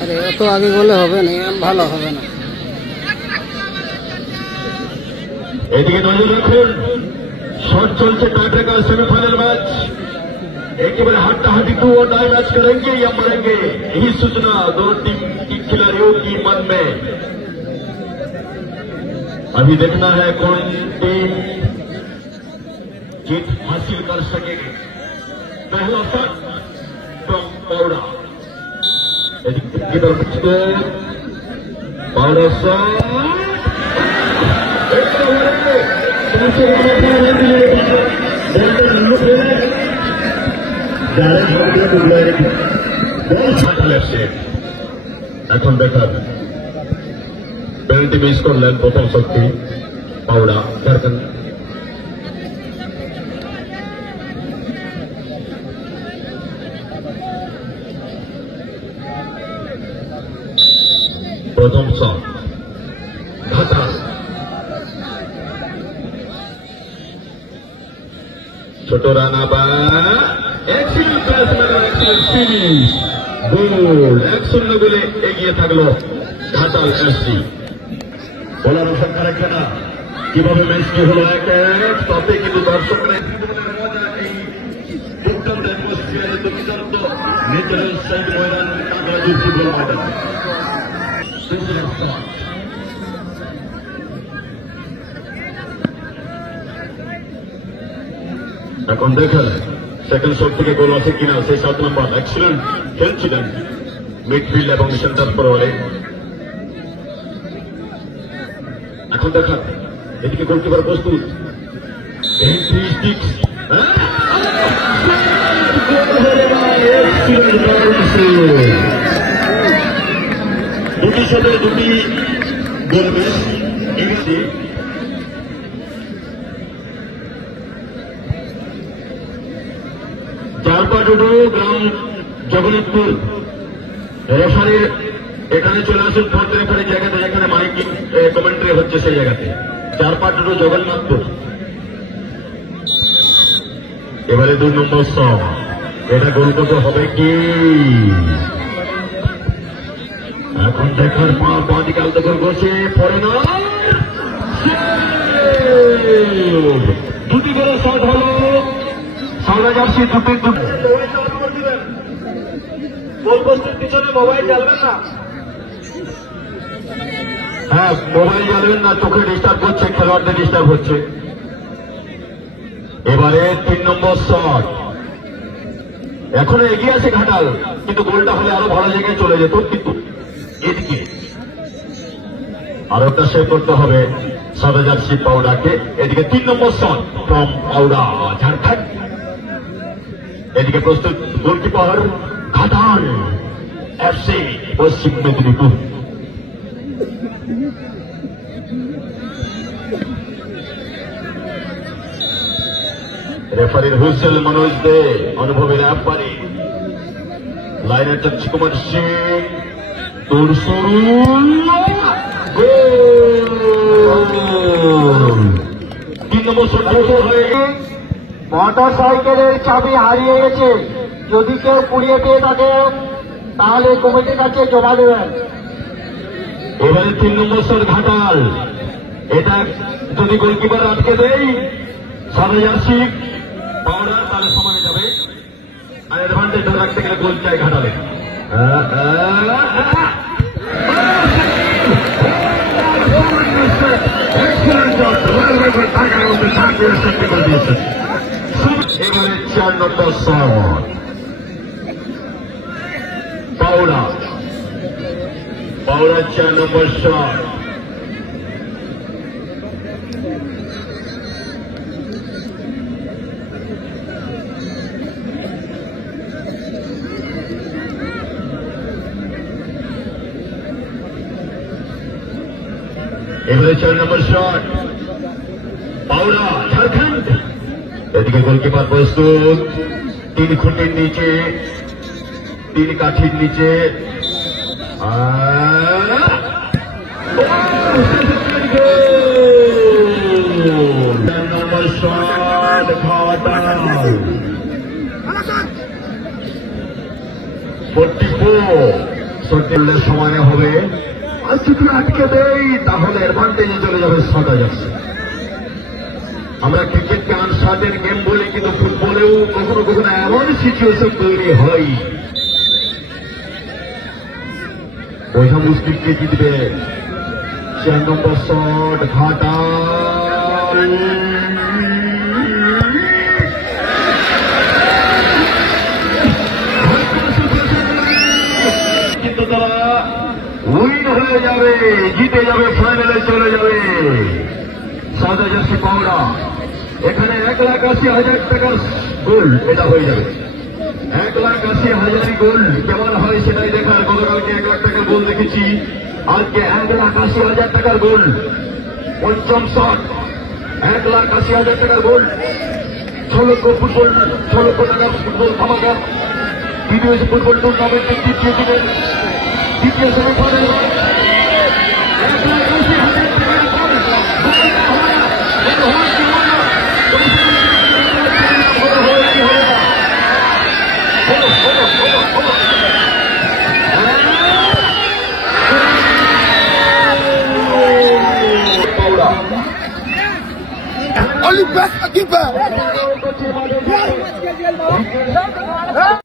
আরে অত আগে বলে হবে না, ভালো হবে না। এদিকে নজর রাখুন, শট চলছে, টাইব্রেকার सेमीफाइनल मैच एकेबारे हट्टाहट्टी टू और डाई मैच करेंगे या मरेंगे, यही सूचना दोनों टीम की खिलाड़ियों की मन में। अभी देखना है कौन टीम जीत हासिल कर सकेगी। पहला शॉट फ्रॉम पाउडा, पाउडा शॉट এখন দেখার পেনাল্টি মিস করলেন প্রথম শক্তি পাউডা ঝাড়খণ্ড। প্রথম শট ঘাটা, ছোট রানা বা এক্সিলেন্ট ব্যাটসম্যান, এক্সিলেন্ট ফিনিশ, গোল 1-0 গোলে এগিয়ে থাকলো ঘাটাল এফসি। বোলার সংখ্যা রাখে না, কিভাবে ম্যাচটি হলো 1-1, তাতে কিন্তু দর্শকরা ন্যাচারাল সাইড ময়দান কাগরাজুর ফুটবল ময়দান। এখন দেখেন সেকেন্ড শট থেকে গোল আছে কিনা। সেই 7 নম্বর এক্সিলেন্ট খেলছিলেন মিডফিল্ড এবং সেন্টার ফরওয়ার্ডে। এখন দেখান এদিকে গোলকিপার প্রস্তুত, দুটি শটে দুটি গোল মিস। জালপাটুডু গ্রাম জগন্নাথপুর রেফারির এখানে চলে আসুন, ফোর্থ রেফারির জায়গাতে যেখানে মাইকিং কমেন্ট্রি হচ্ছে সেই জায়গাতে। জালপাটুডু জগন্নাথপুর। এবারে 2 নম্বর শট, এটা গোল করতে হবে কি? এখন দেখার পর বাঁদিকে আলতো গোল করছে ফরেনার, দুটি করে শট হলো। সাউরা জার্সি দুটি গোলপোস্টের পিছনে মোবাইল জ্বালবেন না। হ্যাঁ, মোবাইল জ্বালবেন না, চোখে ডিস্টার্ব হচ্ছে, খেলোয়াড়দের ডিস্টার্ব হচ্ছে। এবারে 3 নম্বর শট, এখনো এগিয়ে আছে ঘাটাল, কিন্তু গোলটা হলে আরো ভালো জায়গায় চলে যেত। কিন্তু এদিকে আরো একটা সেভ করতে হবে সাদা জার্সি পাউডাকে। এদিকে 3 নম্বর শট ফ্রম পাউডা ঝাড়খণ্ড। এদিকে প্রস্তুত গোলকিপার ঘাটাল এফসি পশ্চিম মেদিনীপুর। রেফারির হুইসেল মনোজ দে, অনুভবী রেফারি লাইনের চলছে কুমার সিং, তোর শুরু গোল। 3 নম্বর শট হয়ে গেল। মোটর সাইকেলের চাবি হারিয়ে গেছে, যদি কেউ কুড়িয়ে পেয়ে থাকে তাহলে কমিটির কাছে জমা দেবেন। এবারে 3 নম্বর শট ঘাটাল, এটা যদি গোলকিপার আটকে দেয় সাদা জার্সি পাউডার, তাহলে সময় যাবে। আর অ্যাডভান্টেজ ধরে রাখতে গেলে গোল চাই ঘাটালে। এবারে 4 নম্বর শট পাউডা, পাউডা 4 নম্বর শট। এবারে 4 নম্বর শট পাউডা ঝাড়খণ্ড। এদিকে গোলকিপার প্রস্তুত, 3 খুঁটির নিচে, 3 কাঠির নিচে। নম্বর শট ঘাটাল। 44 সমানে হবে। আর যদি আটকে দেই তাহলে অ্যাডভান্টেজে চলে যাবে সানরাইজার্স। আমরা ক্রিকেটকে আনসার্টেন গেম বলি, কিন্তু ফুটবলেও কখনো কখনো এমন সিচুয়েশন তৈরি হয় বোঝা মুশকিল কে জিতবে। 4 নম্বর শট ঘাটাল, কিন্তু তারা উইন হয়ে যাবে, জিতে যাবে, ফাইনালে চলে যাবে সানরাইজার্স পাওড়া। এখানে 1,80,000 টাকার গোল এটা হয়ে যাবে। 1,80,000 গোল কেমন হয় সেটাই দেখার। গতকালকে 1 লাখ টাকার গোল দেখেছি, আজকে 1,80,000 টাকার গোল। পঞ্চম শট 1,80,000 টাকার গোল। 6 লক্ষ ফুটবল, 6 লক্ষ টাকার ফুটবল ধামাকা। বিদেশ ফুটবল টুর্নামেন্টের দ্বিতীয় দিনের দ্বিতীয় সেমিফাইনাল। 1,80,000 টাকার গোল। Only best keeper.